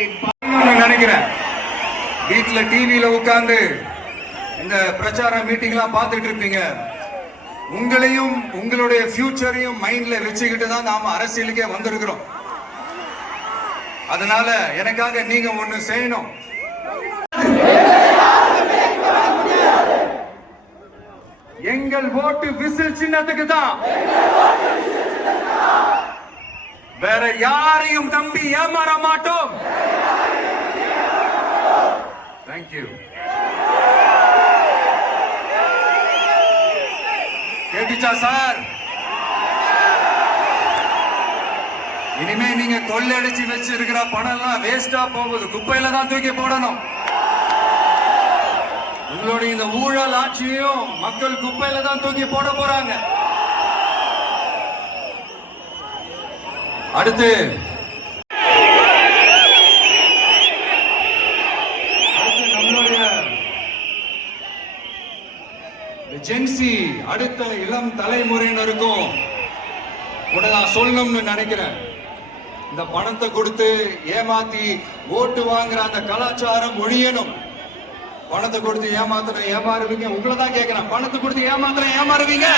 பெரியாரின் நினைக்கிறேன். வீட்டுல டிவியில உட்கார்ந்து இந்த பிரச்சார மீட்டிங் எல்லாம் பார்த்துட்டு இருப்பீங்க. உங்களையும் உங்களுடைய ஃபியூச்சரையும் மைண்ட்ல வச்சுக்கிட்டு தான் நாம அரசியலுக்கே வந்திருக்கிறோம். அதனால எனக்காக நீங்க ஒண்ணு செய்யணும். எங்கள் ஓட்டு விசில் சின்னத்துக்கு தான். வேற யாரையும் நம்பி ஏமாற மாட்டோம். தேங்க்யூ. கேட்டுச்சா சார்? இனிமே நீங்க கொள்ளடிச்சு வச்சிருக்கிற பணம் எல்லாம் வேஸ்டா போகுது. குப்பையில தான் தூக்கி போடணும். உங்களுடைய இந்த ஊழல் ஆட்சியையும் மக்கள் குப்பையில தான் தூக்கி போட போறாங்க. அடுத்து நம்மளுடைய ஜென்சி அடுத்த இளம் தலைமுறையினருக்கும் கூட நான் சொல்லணும்னு நினைக்கிறேன். இந்த பணத்தை கொடுத்து ஏமாத்தி ஓட்டு வாங்குற அந்த கலாச்சாரம் ஒழியணும். பணத்தை கொடுத்து ஏமாறுவீங்க. உங்களை தான் கேட்கிறேன். பணத்தை கொடுத்து ஏமாறுவீங்க.